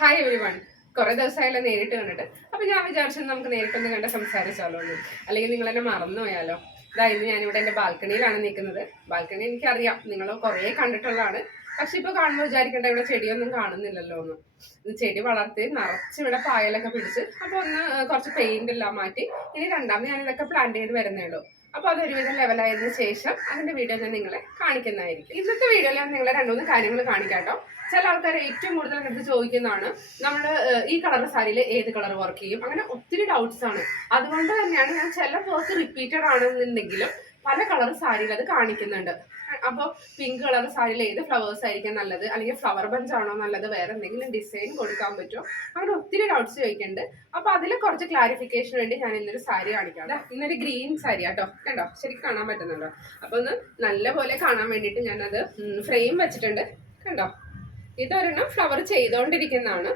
Hi every one. കുറെ ദിവസമായല്ലോ നേരിട്ട് കണ്ടിട്ട്. അപ്പൊ ഞാൻ വിചാരിച്ചു നമുക്ക് നേരിട്ടൊന്ന് കണ്ട് സംസാരിച്ചാലോ എന്ന്. അല്ലെങ്കിൽ നിങ്ങൾ എന്നെ മറന്നുപോയാലോ. ഇന്ന് ഞാനിവിടെ എന്റെ ബാൽക്കണിയിലാണ് നിൽക്കുന്നത്. ബാൽക്കണി എനിക്കറിയാം, നിങ്ങൾ കുറെ കണ്ടിട്ടുള്ളതാണ്. പക്ഷെ ഇപ്പൊ കാണുമ്പോൾ വിചാരിക്കേണ്ട, ഇവിടെ ചെടിയൊന്നും കാണുന്നില്ലല്ലോ എന്ന്. ഇത് ചെടി വളർത്തി നിറച്ചിവിടെ പായലൊക്കെ പിടിച്ച്, അപ്പൊ ഒന്ന് കുറച്ച് പെയിന്റ് എല്ലാം മാറ്റി ഇനി രണ്ടാമത് ഞാൻ ഇതൊക്കെ പ്ലാന്റ് ചെയ്ത് വരുന്നേ ഉള്ളൂ. അപ്പൊ അതൊരുവിധം ലെവലായതിനു ശേഷം അതിന്റെ വീഡിയോ ഞാൻ നിങ്ങളെ കാണിക്കുന്നതായിരിക്കും. ഇന്നത്തെ വീഡിയോയിൽ ഞാൻ നിങ്ങളെ രണ്ടുമൂന്ന് കാര്യങ്ങൾ കാണിക്കാട്ടോ. ചില ആൾക്കാർ ഏറ്റവും കൂടുതൽ എടുത്ത് ചോദിക്കുന്നതാണ്, നമ്മൾ ഈ കളർ സാരിയിൽ ഏത് കളർ വർക്ക് ചെയ്യും, അങ്ങനെ ഒത്തിരി ഡൗട്ട്സ് ആണ്. അതുകൊണ്ട് തന്നെയാണ് ഞാൻ ചില വർക്ക് റിപ്പീറ്റഡ് ആണെന്നുണ്ടെങ്കിലും പല കളർ സാരിയിൽ അത് കാണിക്കുന്നുണ്ട്. അപ്പോൾ പിങ്ക് കളർ സാരിയിൽ ഏത് ഫ്ലവേഴ്സ് ആയിരിക്കും നല്ലത്, അല്ലെങ്കിൽ ഫ്ലവർ ബഞ്ച് ആണോ നല്ലത്, വേറെ എന്തെങ്കിലും ഡിസൈൻ കൊടുക്കാൻ പറ്റുമോ, അങ്ങനെ ഒത്തിരി ഡൗട്ട്സ് ചോദിക്കുന്നുണ്ട്. അപ്പൊ അതിൽ കുറച്ച് ക്ലാരിഫിക്കേഷന് വേണ്ടി ഞാൻ ഇന്നൊരു സാരി കാണിക്കാം. ഇന്നൊരു ഗ്രീൻ സാരി ആട്ടോ, കണ്ടോ, ശരിക്കും കാണാൻ പറ്റുന്നുണ്ടോ? അപ്പൊ ഒന്ന് നല്ലപോലെ കാണാൻ വേണ്ടിയിട്ട് ഞാനത് ഫ്രെയിം വെച്ചിട്ടുണ്ട്. കണ്ടോ, ഇതൊരെണ്ണം ഫ്ലവർ ചെയ്തുകൊണ്ടിരിക്കുന്നതാണ്.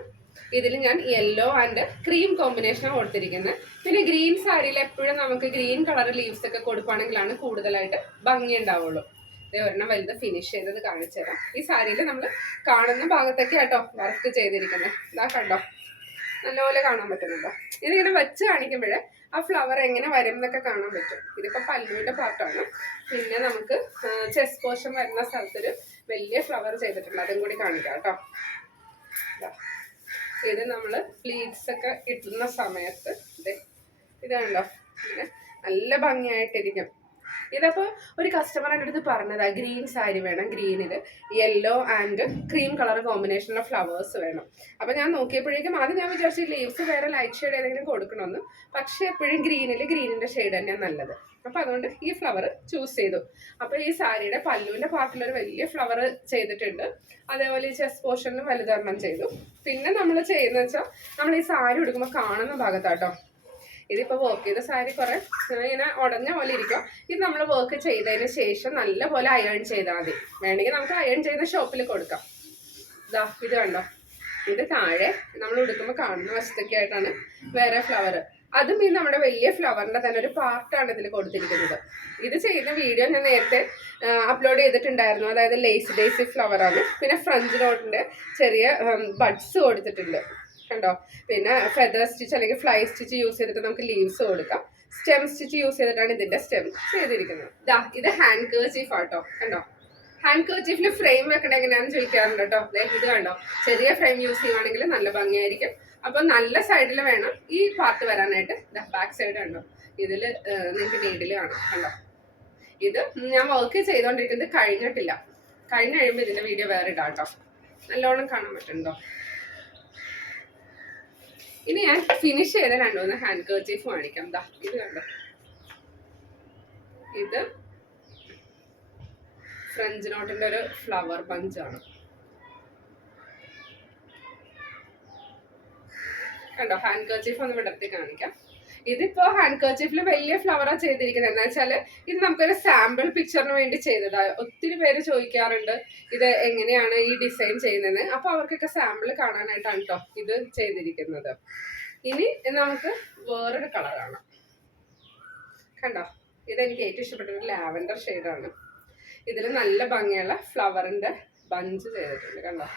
ഇതിൽ ഞാൻ യെല്ലോ ആൻഡ് ക്രീം കോമ്പിനേഷനാണ് കൊടുത്തിരിക്കുന്നത്. പിന്നെ ഗ്രീൻ സാരിയിൽ എപ്പോഴും നമുക്ക് ഗ്രീൻ കളർ ലീവ്സ് ഒക്കെ കൊടുക്കുകയാണെങ്കിലാണ് കൂടുതലായിട്ട് ഭംഗി ഉണ്ടാവുള്ളൂ. ഒരെണ്ണം വലുത് ഫിനിഷ് ചെയ്തത് കാണിച്ചു തരാം. ഈ സാരിയിൽ നമ്മൾ കാണുന്ന ഭാഗത്തൊക്കെ ആട്ടോ വർക്ക് ചെയ്തിരിക്കുന്നത്. ഇതാ കണ്ടോ, നല്ലപോലെ കാണാൻ പറ്റുന്നുണ്ടോ? ഇതിങ്ങനെ വെച്ച് കാണിക്കുമ്പോഴേ ആ ഫ്ലവർ എങ്ങനെ വരും എന്നൊക്കെ കാണാൻ പറ്റും. ഇതിപ്പോ പല്ലുവിന്റെ പാർട്ടാണ്. പിന്നെ നമുക്ക് ചെസ്റ്റ് പോർഷൻ വരുന്ന സ്ഥലത്തൊരു വലിയ ഫ്ലവർ ചെയ്തിട്ടുണ്ട്, അതും കൂടി കാണിക്കാം കേട്ടോ. ഇത് നമ്മൾ പ്ലീറ്റ്സ് ഒക്കെ ഇട്ടുന്ന സമയത്ത് ഇതാണല്ലോ, ഇങ്ങനെ നല്ല ഭംഗിയായിട്ടിരിക്കും. ഇതപ്പോൾ ഒരു കസ്റ്റമർ എൻ്റെ അടുത്ത് പറഞ്ഞതാ, ഗ്രീൻ സാരി വേണം, ഗ്രീനിൽ യെല്ലോ ആൻഡ് ക്രീം കളർ കോമ്പിനേഷനുള്ള ഫ്ലവേഴ്സ് വേണം. അപ്പം ഞാൻ നോക്കിയപ്പോഴേക്കും ആദ്യം ഞാൻ വിചാരിച്ചു ലീവ്സ് വേറെ ലൈറ്റ് ഷെയ്ഡ് ഏതെങ്കിലും കൊടുക്കണമെന്ന്. പക്ഷെ എപ്പോഴും ഗ്രീനിൻ്റെ ഷെയ്ഡ് തന്നെയാണ് നല്ലത്. അപ്പം അതുകൊണ്ട് ഈ ഫ്ലവർ ചൂസ് ചെയ്തു. അപ്പോൾ ഈ സാരിയുടെ പല്ലുവിൻ്റെ പാർട്ടിലൊരു വലിയ ഫ്ലവർ ചെയ്തിട്ടുണ്ട്. അതേപോലെ ഈ ചെസ്റ്റ് പോർഷനിലും വലുതൊരെണ്ണം ചെയ്തു. പിന്നെ നമ്മൾ ചെയ്യുന്നത് വെച്ചാൽ നമ്മൾ ഈ സാരി ഉടുക്കുമ്പോൾ കാണുന്ന ഭാഗത്താട്ടോ. ഇതിപ്പോൾ വർക്ക് ചെയ്ത സാരി കുറെ ഇങ്ങനെ ഉടഞ്ഞ പോലെ ഇരിക്കും. ഇത് നമ്മൾ വർക്ക് ചെയ്തതിന് ശേഷം നല്ലപോലെ അയൺ ചെയ്താൽ മതി. വേണമെങ്കിൽ നമുക്ക് അയൺ ചെയ്യുന്ന ഷോപ്പിൽ കൊടുക്കാം. ഇത് കണ്ടോ, ഇത് താഴെ നമ്മൾ ഉടുക്കുമ്പോൾ കാണുന്ന വശത്തൊക്കെ ആയിട്ടാണ് വേറെ ഫ്ലവർ. അതും ഈ നമ്മുടെ വലിയ ഫ്ലവറിന്റെ തന്നെ ഒരു പാർട്ടാണ് ഇതിൽ കൊടുത്തിരിക്കുന്നത്. ഇത് ചെയ്യുന്ന വീഡിയോ ഞാൻ നേരത്തെ അപ്ലോഡ് ചെയ്തിട്ടുണ്ടായിരുന്നു. അതായത് ലേസ് ഡേസി ഫ്ലവറാണ്. പിന്നെ ഫ്രഞ്ച് നോട്ടിന്റെ ചെറിയ ബഡ്സ് കൊടുത്തിട്ടുണ്ട്, കണ്ടോ. പിന്നെ ഫെദർ സ്റ്റിച്ച് അല്ലെങ്കിൽ ഫ്ലൈ സ്റ്റിച്ച് യൂസ് ചെയ്തിട്ട് നമുക്ക് ലീവ്സ് കൊടുക്കാം. സ്റ്റെം സ്റ്റിച്ച് യൂസ് ചെയ്തിട്ടാണ് ഇതിന്റെ സ്റ്റെം ചെയ്തിരിക്കുന്നത്. ഇത് ഹാൻഡ്കർച്ചീഫ് ആട്ടോ, കണ്ടോ. ഹാൻഡ്കർച്ചീഫിൽ ഫ്രെയിം വെക്കണ എങ്ങനെയാണെന്ന് ചോദിക്കാറുണ്ട് കേട്ടോ. ഇത് കണ്ടോ, ചെറിയ ഫ്രെയിം യൂസ് ചെയ്യുവാണെങ്കിൽ നല്ല ഭംഗിയായിരിക്കും. അപ്പൊ നല്ല സൈഡിൽ വേണം ഈ പാർട്ട് വരാനായിട്ട്. ബാക്ക് സൈഡ് കണ്ടോ, ഇതിൽ നിങ്ങൾക്ക് നീഡിൽ കാണാം, കണ്ടോ. ഇത് ഞാൻ വർക്ക് ചെയ്തുകൊണ്ടിരിക്കുന്നത് കഴിഞ്ഞിട്ടില്ല. കഴിഞ്ഞ് കഴിയുമ്പോൾ ഇതിന്റെ വീഡിയോ വേറെ ഇടാം കേട്ടോ. നല്ലോണം കാണാൻ പറ്റുന്നുണ്ടോ? ഇനി ഞാൻ ഫിനിഷ് ചെയ്ത രണ്ടുമൂന്ന് ഹാൻഡ് കർച്ചീഫ് കാണിക്കാം. ഇത് കണ്ടോ, ഇത് ഫ്രഞ്ച് നോട്ടിന്റെ ഒരു ഫ്ലവർ ബഞ്ചാണ്, കണ്ടോ. ഹാൻഡ് കർച്ചീഫ് ഒന്ന് വിടർത്തി കാണിക്കാം. ഇതിപ്പോ ഹാൻഡ് കർച്ചീഫിൽ വലിയ ഫ്ലവറാ ചെയ്തിരിക്കുന്നത്. എന്താ വെച്ചാല് ഇത് നമുക്കൊരു സാമ്പിൾ പിക്ചറിന് വേണ്ടി ചെയ്തതാ. ഒത്തിരി പേര് ചോദിക്കാറുണ്ട് ഇത് എങ്ങനെയാണ് ഈ ഡിസൈൻ ചെയ്യുന്നത്. അപ്പൊ അവർക്കൊക്കെ സാമ്പിൾ കാണാനായിട്ടാണ് കേട്ടോ ഇത് ചെയ്തിരിക്കുന്നത്. ഇനി നമുക്ക് വേറൊരു കളർ കാണാം, കണ്ടോ. ഇതെനിക്ക് ഏറ്റവും ഇഷ്ടപ്പെട്ട ഒരു ലാവൻഡർ ഷെയ്ഡാണ്. ഇതിൽ നല്ല ഭംഗിയുള്ള ഫ്ലവറിന്റെ ബഞ്ച് ചെയ്തിട്ടുണ്ട്, കണ്ടോ.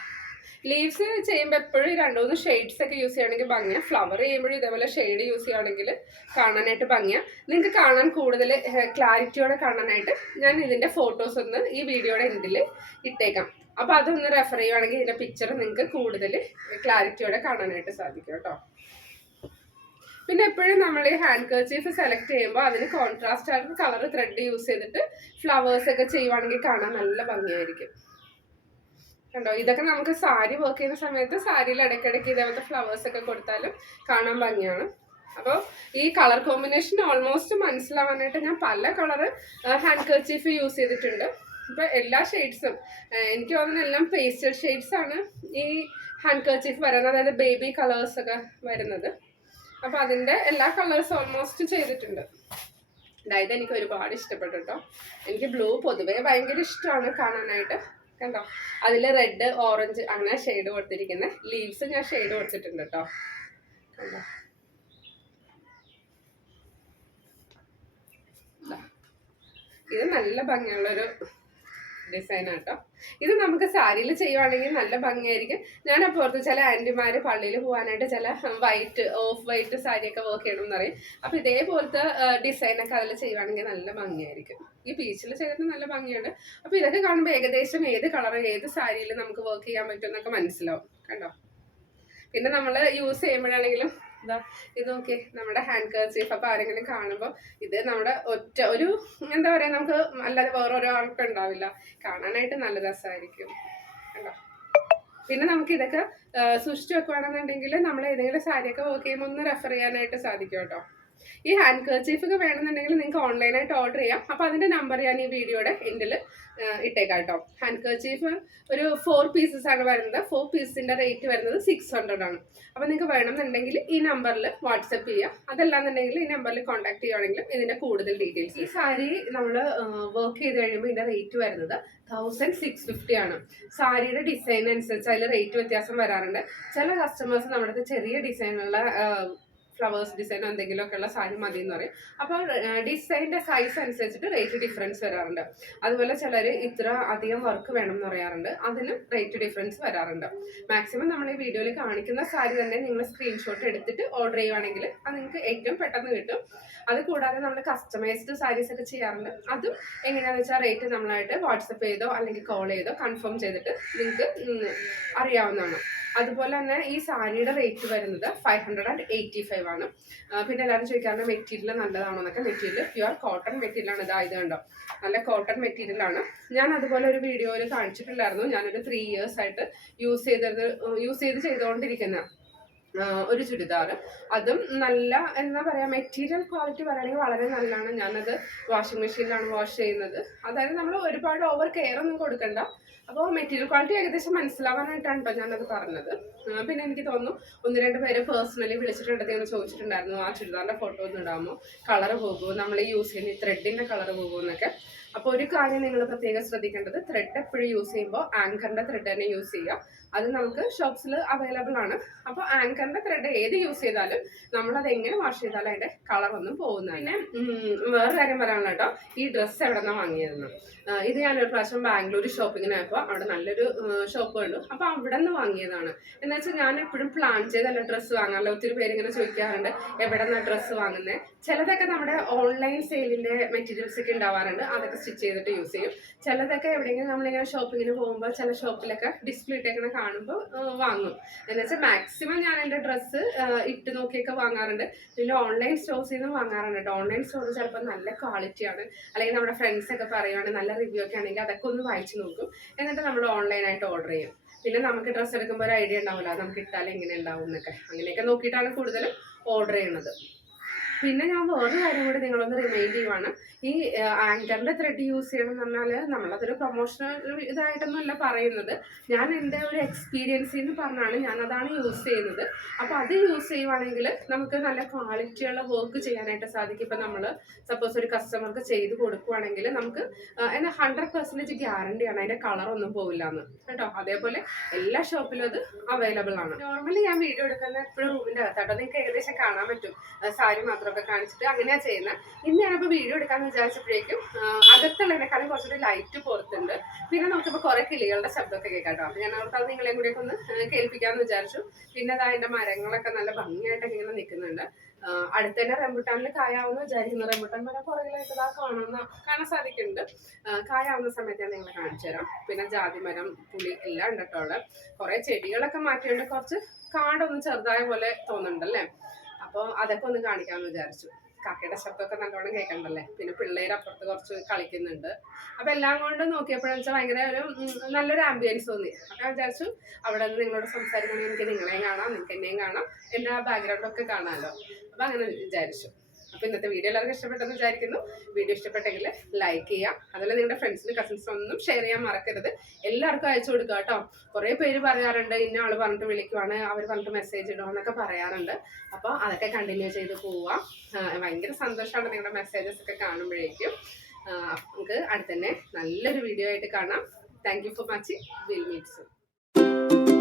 ലീവ്സ് ചെയ്യുമ്പോൾ എപ്പോഴും രണ്ടുമൂന്ന് ഷെയ്ഡ്സ് ഒക്കെ യൂസ് ചെയ്യുകയാണെങ്കിൽ ഭംഗിയാണ്. ഫ്ലവർ ചെയ്യുമ്പോഴും ഇതേപോലെ ഷെയ്ഡ് യൂസ് ചെയ്യുകയാണെങ്കിൽ കാണാനായിട്ട് ഭംഗിയാണ്. നിങ്ങൾക്ക് കാണാൻ കൂടുതൽ ക്ലാരിറ്റിയോടെ കാണാനായിട്ട് ഞാൻ ഇതിന്റെ ഫോട്ടോസ് ഒന്ന് ഈ വീഡിയോയുടെ എൻഡിൽ ഇട്ടേക്കാം. അപ്പൊ അതൊന്ന് റെഫർ ചെയ്യുവാണെങ്കിൽ ഇതിന്റെ പിക്ചർ നിങ്ങൾക്ക് കൂടുതൽ ക്ലാരിറ്റിയോടെ കാണാനായിട്ട് സാധിക്കും കേട്ടോ. പിന്നെ എപ്പോഴും നമ്മൾ ഈ ഹാൻഡ് കർച്ചീഫ് സെലക്ട് ചെയ്യുമ്പോൾ അതിന് കോൺട്രാസ്റ്റ് ആയിട്ട് കളർ ത്രെഡ് യൂസ് ചെയ്തിട്ട് ഫ്ലവേഴ്സ് ഒക്കെ ചെയ്യുവാണെങ്കിൽ കാണാൻ നല്ല ഭംഗിയായിരിക്കും, കണ്ടോ. ഇതൊക്കെ നമുക്ക് സാരി വർക്ക് ചെയ്യുന്ന സമയത്ത് സാരിയിൽ ഇടയ്ക്കിടയ്ക്ക് ഇതേപോലത്തെ ഫ്ലവേഴ്സ് ഒക്കെ കൊടുത്താലും കാണാൻ ഭംഗിയാണ്. അപ്പോൾ ഈ കളർ കോമ്പിനേഷൻ ഓൾമോസ്റ്റ് മനസ്സിലാവാനായിട്ട് ഞാൻ പല കളർ ഹാൻഡ് കർച്ചീഫ് യൂസ് ചെയ്തിട്ടുണ്ട്. ഇപ്പൊ എല്ലാ ഷെയ്ഡ്സും എനിക്ക് തോന്നുന്ന എല്ലാം പേസ്റ്റൽ ഷെയ്ഡ്സ് ആണ് ഈ ഹാൻഡ് കർച്ചീഫ് വരുന്നത്, അതായത് ബേബി കളേഴ്സ് ഒക്കെ വരുന്നത്. അപ്പൊ അതിന്റെ എല്ലാ കളേഴ്സ് ഓൾമോസ്റ്റ് ചെയ്തിട്ടുണ്ട്. അതായത് എനിക്ക് ഒരുപാട് ഇഷ്ടപ്പെട്ടു കേട്ടോ. എനിക്ക് ബ്ലൂ പൊതുവേ ഭയങ്കര ഇഷ്ടമാണ് കാണാനായിട്ട്, കണ്ടോ. അതിൽ റെഡ്, ഓറഞ്ച് അങ്ങനെ ഷെയ്ഡ് കൊടുത്തിരിക്കുന്ന ലീവ്സ് ഞാൻ ഷെയ്ഡ് കൊടുത്തിട്ടുണ്ട് കേട്ടോ, കണ്ടോ. ഇത് നല്ല ഭംഗിയുള്ളൊരു ഡിസൈൻ ആട്ടോ. ഇത് നമുക്ക് സാരിയിൽ ചെയ്യുവാണെങ്കിൽ നല്ല ഭംഗിയായിരിക്കും. ഞാനപ്പോൾ ഓർത്ത് ചില ആൻറ്റിമാര് പള്ളിയിൽ പോകാനായിട്ട് ചില ഓഫ് വൈറ്റ് സാരിയൊക്കെ വർക്ക് ചെയ്യണം എന്ന് പറയും. അപ്പൊ ഇതേപോലത്തെ ഡിസൈനൊക്കെ അതിൽ ചെയ്യുവാണെങ്കിൽ നല്ല ഭംഗിയായിരിക്കും. ഈ പീച്ചിൽ ചെയ്തിട്ട് നല്ല ഭംഗിയുണ്ട്. അപ്പൊ ഇതൊക്കെ കാണുമ്പോൾ ഏകദേശം ഏത് കളർ ഏത് സാരിയിൽ നമുക്ക് വർക്ക് ചെയ്യാൻ പറ്റും എന്നൊക്കെ മനസ്സിലാവും. കണ്ടോ? പിന്നെ നമ്മൾ യൂസ് ചെയ്യുമ്പോഴാണെങ്കിലും ഇതാ ഇത് നോക്കിയേ, നമ്മുടെ ഹാൻഡ് കർച്ചീഫ്. അപ്പൊ ആരെങ്കിലും കാണുമ്പോൾ ഇത് നമ്മുടെ ഒരു എന്താ പറയാ, നമുക്ക് അല്ലാതെ വേറൊരാൾക്കും ഉണ്ടാവില്ല, കാണാനായിട്ട് നല്ല രസമായിരിക്കും. കണ്ടോ? പിന്നെ നമുക്ക് ഇതൊക്കെ സൂക്ഷിച്ചു വെക്കുകയാണെന്നുണ്ടെങ്കിൽ നമ്മൾ ഏതെങ്കിലും സാരിയൊക്കെ വർക്ക് ചെയ്യുമ്പോൾ ഒന്ന് റെഫർ ചെയ്യാനായിട്ട് സാധിക്കും കേട്ടോ. ഈ ഹാൻഡ് കർച്ചീഫ് ഒക്കെ വേണമെന്നുണ്ടെങ്കിൽ നിങ്ങൾക്ക് ഓൺലൈനായിട്ട് ഓർഡർ ചെയ്യാം. അപ്പോൾ അതിൻ്റെ നമ്പർ ഞാൻ ഈ വീഡിയോയുടെ എൻഡിൽ ഇട്ടേക്കാം കേട്ടോ. ഹാൻഡ് കർച്ചീഫ് ഒരു 4 പീസസ് ആണ് വരുന്നത്. 4 പീസിൻ്റെ റേറ്റ് വരുന്നത് 600 ആണ്. അപ്പോൾ നിങ്ങൾക്ക് വേണമെന്നുണ്ടെങ്കിൽ ഈ നമ്പറിൽ വാട്സപ്പ് ചെയ്യാം. അതല്ലാന്നുണ്ടെങ്കിൽ ഈ നമ്പറിൽ കോൺടാക്ട് ചെയ്യുകയാണെങ്കിലും ഇതിൻ്റെ കൂടുതൽ ഡീറ്റെയിൽസ്. ഈ സാരി നമ്മൾ വർക്ക് ചെയ്ത് കഴിയുമ്പോൾ ഇതിൻ്റെ റേറ്റ് വരുന്നത് 1650 ആണ്. സാരിയുടെ ഡിസൈൻ അനുസരിച്ച് അതിൽ റേറ്റ് വ്യത്യാസം വരാറുണ്ട്. ചില കസ്റ്റമേഴ്സ് നമ്മുടെ അടുത്ത് ചെറിയ ഡിസൈനുള്ള ഫ്ലവേഴ്സ് ഡിസൈൻ എന്തെങ്കിലുമൊക്കെ ഉള്ള സാരി മതി എന്ന് പറയും. അപ്പോൾ ഡിസൈനിന്റെ സൈസ് അനുസരിച്ചിട്ട് റേറ്റ് ഡിഫറൻസ് വരാറുണ്ട്. അതുപോലെ ചിലർ ഇത്ര അധികം വർക്ക് വേണം എന്ന് പറയാറുണ്ട്, അതിനും റേറ്റ് ഡിഫറൻസ് വരാറുണ്ട്. മാക്സിമം നമ്മൾ ഈ വീഡിയോയിൽ കാണിക്കുന്ന സാരി തന്നെ നിങ്ങൾ സ്ക്രീൻഷോട്ട് എടുത്തിട്ട് ഓർഡർ ചെയ്യുവാണെങ്കിൽ അത് നിങ്ങൾക്ക് ഏറ്റവും പെട്ടെന്ന് കിട്ടും. അത് കൂടാതെ നമ്മൾ കസ്റ്റമൈസ്ഡ് സാരീസ് ഒക്കെ ചെയ്യാറുണ്ട്. അതും എങ്ങനെയാണെന്ന് വെച്ചാൽ റേറ്റ് നമ്മളായിട്ട് വാട്സപ്പ് ചെയ്തോ അല്ലെങ്കിൽ കോൾ ചെയ്തോ കൺഫേം ചെയ്തിട്ട് നിങ്ങൾക്ക് അറിയാവുന്നതാണ്. അതുപോലെ തന്നെ ഈ സാരിയുടെ റേറ്റ് വരുന്നത് 585 ആണ്. പിന്നെ എല്ലാവരും ചോദിക്കാറുണ്ട് മെറ്റീരിയൽ നല്ലതാണോ എന്നൊക്കെ. മെറ്റീരിയൽ പ്യുവർ കോട്ടൺ മെറ്റീരിയലാണ്. ഇത് കണ്ടോ, നല്ല കോട്ടൺ മെറ്റീരിയലാണ്. ഞാൻ അതുപോലെ ഒരു വീഡിയോയിൽ കാണിച്ചിട്ടുണ്ടായിരുന്നു. ഞാനൊരു 3 years ആയിട്ട് യൂസ് ചെയ്ത് ചെയ്തുകൊണ്ടിരിക്കുന്ന ഒരു ചുരിദാർ. അതും നല്ല എന്താ പറയുക, മെറ്റീരിയൽ ക്വാളിറ്റി പറയുകയാണെങ്കിൽ വളരെ നല്ലതാണ്. ഞാനത് വാഷിംഗ് മെഷീനിലാണ് വാഷ് ചെയ്യുന്നത്. അതായത് നമ്മൾ ഒരുപാട് ഓവർ കെയർ ഒന്നും കൊടുക്കണ്ട. അപ്പോൾ മെറ്റീരിയൽ ക്വാളിറ്റി ഏകദേശം മനസ്സിലാവാനായിട്ടാണ് കേട്ടോ ഞാനത് പറഞ്ഞത്. പിന്നെ എനിക്ക് തോന്നുന്നു 1-2 പേര് പേഴ്സണലി വിളിച്ചിട്ടുണ്ടെന്ന് ചോദിച്ചിട്ടുണ്ടായിരുന്നു, ആ ചുരിദാറിൻ്റെ ഫോട്ടോ ഒന്ന് ഇടാമോ, കളറ് പോകുമോ, നമ്മൾ യൂസ് ചെയ്യുന്ന ഈ ത്രെഡിൻ്റെ കളറ് പോകുമോ എന്നൊക്കെ. അപ്പോൾ ഒരു കാര്യം നിങ്ങൾ പ്രത്യേകം ശ്രദ്ധിക്കേണ്ടത്, ത്രെഡ് എപ്പോഴും യൂസ് ചെയ്യുമ്പോൾ ആങ്കറിൻ്റെ ത്രെഡ് തന്നെ യൂസ് ചെയ്യുക. അത് നമുക്ക് ഷോപ്സിൽ അവൈലബിൾ ആണ്. അപ്പോൾ ആങ്കറിൻ്റെ ത്രെഡ് ഏത് യൂസ് ചെയ്താലും നമ്മളത് എങ്ങനെ വാഷ് ചെയ്താലും അതിൻ്റെ കളറൊന്നും പോകുന്നതല്ല. പിന്നെ വേറെ കാര്യം പറയാനുള്ള കേട്ടോ, ഈ ഡ്രസ്സ് എവിടെ നിന്നാണ് വാങ്ങിയതെന്ന്. ഇത് ഞാനൊരു പ്രാവശ്യം ബാംഗ്ലൂർ ഷോപ്പിങ്ങിനായപ്പോൾ അവിടെ നല്ലൊരു ഷോപ്പ് കണ്ടു. അപ്പോൾ അവിടെ നിന്ന് വാങ്ങിയതാണ്. എന്ന് വെച്ചാൽ ഞാൻ എപ്പോഴും പ്ലാൻ ചെയ്തല്ല ഡ്രസ്സ് വാങ്ങാറില്ല. ഒത്തിരി പേര് ഇങ്ങനെ ചോദിക്കാറുണ്ട് എവിടെ നിന്നാണ് ഡ്രസ്സ് വാങ്ങുന്നത്. ചിലതൊക്കെ നമ്മുടെ ഓൺലൈൻ സെയിലിൻ്റെ മെറ്റീരിയൽസ് ഒക്കെ ഉണ്ടാവാറുണ്ട്, അതൊക്കെ സ്റ്റിച്ച് ചെയ്തിട്ട് യൂസ് ചെയ്യും. ചിലതൊക്കെ എവിടെയെങ്കിലും നമ്മളിങ്ങനെ ഷോപ്പിങ്ങിന് പോകുമ്പോൾ ചില ഷോപ്പിലൊക്കെ ഡിസ്പ്ലേ ഇട്ടേക്കുന്ന കാണുമ്പോൾ വാങ്ങും. എന്ന് വെച്ചാൽ മാക്സിമം ഞാൻ എൻ്റെ ഡ്രസ്സ് ഇട്ട് നോക്കിയൊക്കെ വാങ്ങാറുണ്ട്. പിന്നെ ഓൺലൈൻ സ്റ്റോഴ്സിൽ നിന്നും വാങ്ങാറുണ്ട് കേട്ടോ. ഓൺലൈൻ സ്റ്റോർ ചിലപ്പോൾ നല്ല ക്വാളിറ്റിയാണ്, അല്ലെങ്കിൽ നമ്മുടെ ഫ്രണ്ട്സൊക്കെ പറയുവാണെങ്കിൽ നല്ല റിവ്യൂ ഒക്കെ ആണെങ്കിൽ അതൊക്കെ ഒന്ന് വായിച്ച് നോക്കും. എന്നിട്ട് നമ്മൾ ഓൺലൈനായിട്ട് ഓർഡർ ചെയ്യും. പിന്നെ നമുക്ക് ഡ്രസ്സ് എടുക്കുമ്പോൾ ഒരു ഐഡിയ ഉണ്ടാവില്ല, നമുക്ക് ഇട്ടാൽ എങ്ങനെ ഉണ്ടാവും എന്നൊക്കെ. അങ്ങനെയൊക്കെ നോക്കിയിട്ടാണ് കൂടുതലും ഓർഡർ ചെയ്യുന്നത്. പിന്നെ ഞാൻ വേറൊരു കാര്യം കൂടി നിങ്ങളൊന്ന് റിമൈൻഡ് ചെയ്യുവാണ്. ഈ ആങ്കറിന്റെ ത്രെഡ് യൂസ് ചെയ്യണം എന്ന് പറഞ്ഞാൽ നമ്മളതൊരു പ്രൊമോഷണൽ ഇതായിട്ടൊന്നുമല്ല പറയുന്നത്. ഞാൻ എൻ്റെ ഒരു എക്സ്പീരിയൻസിൽ നിന്ന് പറഞ്ഞാണ് ഞാനതാണ് യൂസ് ചെയ്യുന്നത്. അപ്പോൾ അത് യൂസ് ചെയ്യുവാണെങ്കിൽ നമുക്ക് നല്ല ക്വാളിറ്റിയുള്ള വർക്ക് ചെയ്യാനായിട്ട് സാധിക്കും. ഇപ്പം നമ്മൾ സപ്പോസ് ഒരു കസ്റ്റമർക്ക് ചെയ്ത് കൊടുക്കുവാണെങ്കിൽ നമുക്ക് എന്നാൽ 100% ഗ്യാരണ്ടിയാണ്, അതിൻ്റെ കളറൊന്നും പോവില്ല എന്ന് കേട്ടോ. അതേപോലെ എല്ലാ ഷോപ്പിലും അത് അവൈലബിൾ ആണ്. നോർമലി ഞാൻ വീഡിയോ എടുക്കുന്ന എപ്പോഴും റൂമിൻ്റെ അകത്താട്ടോ, നിങ്ങൾക്ക് ഏകദേശം കാണാൻ പറ്റും. സാരി മാത്രമൊക്കെ കാണിച്ചിട്ട് അങ്ങനെയാണ് ചെയ്യുന്നത്. ഇന്ന് ഞാനിപ്പോൾ വീഡിയോ എടുക്കാമെന്ന് വിചാരിച്ചപ്പോഴേക്കും അകത്തുള്ളതിനേക്കാളും കുറച്ചുകൂടി ലൈറ്റ് പുറത്തുണ്ട്. പിന്നെ നോക്കിയപ്പോൾ കുറേ കിളികളുടെ ശബ്ദമൊക്കെ കേൾക്കാട്ടോ. അപ്പോൾ ഞാൻ ഓർത്ത് അത് നിങ്ങളെയും കൂടിയൊക്കെ ഒന്ന് കേൾപ്പിക്കാമെന്ന് വിചാരിച്ചു. പിന്നെ അതാ അതിൻ്റെ മരങ്ങളൊക്കെ നല്ല ഭംഗിയായിട്ടൊക്കെ ഇങ്ങനെ നിൽക്കുന്നുണ്ട്. അടുത്ത് തന്നെ റംബുട്ടാനിൽ കായാവുന്ന വിചാരിക്കുന്നു. റംബുട്ടാൻ മരം പുറകിലായിട്ട് ഇതാ കാണാൻ സാധിക്കുന്നുണ്ട്. കായാവുന്ന സമയത്ത് ഞാൻ നിങ്ങളെ കാണിച്ചു തരാം. പിന്നെ ജാതി മരം, പുളി എല്ലാം ഉണ്ട് കേട്ടോ. അവിടെ കുറേ ചെടികളൊക്കെ മാറ്റിയുണ്ട്. കുറച്ച് കാടൊന്നും ചെറുതായ പോലെ തോന്നുന്നുണ്ടല്ലേ. അപ്പോൾ അതൊക്കെ ഒന്ന് കാണിക്കാമെന്ന് വിചാരിച്ചു. കാക്കയുടെ ശബ്ദമൊക്കെ നല്ലോണം കേൾക്കണ്ടല്ലേ. പിന്നെ പിള്ളേർ അപ്പുറത്ത് കുറച്ച് കളിക്കുന്നുണ്ട്. അപ്പോൾ എല്ലാം കൊണ്ട് നോക്കിയപ്പോഴെന്ന് വെച്ചാൽ ഭയങ്കര നല്ലൊരു ആംബിയൻസ് തോന്നി. അപ്പോൾ ഞാൻ വിചാരിച്ചു അവിടെ നിന്ന് നിങ്ങളോട് സംസാരിക്കണമെങ്കിൽ എനിക്ക് നിങ്ങളെയും കാണാം, നിങ്ങൾക്ക് എന്നെയും കാണാം, എൻ്റെ ആ ബാക്ക്ഗ്രൗണ്ടൊക്കെ കാണാമല്ലോ. അപ്പോൾ അങ്ങനെ വിചാരിച്ചു. അപ്പോൾ ഇന്നത്തെ വീഡിയോ എല്ലാവർക്കും ഇഷ്ടപ്പെട്ടെന്ന് വിചാരിക്കുന്നു. വീഡിയോ ഇഷ്ടപ്പെട്ടെങ്കിൽ ലൈക്ക് ചെയ്യാം. അതുപോലെ നിങ്ങളുടെ ഫ്രണ്ട്സിനും കസിൻസിനും ഒന്നും ഷെയർ ചെയ്യാൻ മറക്കരുത്. എല്ലാവർക്കും അയച്ചു കൊടുക്കുക കേട്ടോ. കുറേ പേര് പറയാറുണ്ട് ഇന്ന ആൾ പറഞ്ഞിട്ട് വിളിക്കുവാണ്, അവർ പറഞ്ഞിട്ട് മെസ്സേജ് ഇടുമെന്നൊക്കെ പറയാറുണ്ട്. അപ്പോൾ അതൊക്കെ കണ്ടിന്യൂ ചെയ്ത് പോവാം. ഭയങ്കര സന്തോഷമാണ് നിങ്ങളുടെ മെസ്സേജസ് ഒക്കെ കാണുമ്പോഴേക്കും. നമുക്ക് അടുത്തന്നെ നല്ലൊരു വീഡിയോ ആയിട്ട് കാണാം. Thank you for watching. Will meet soon.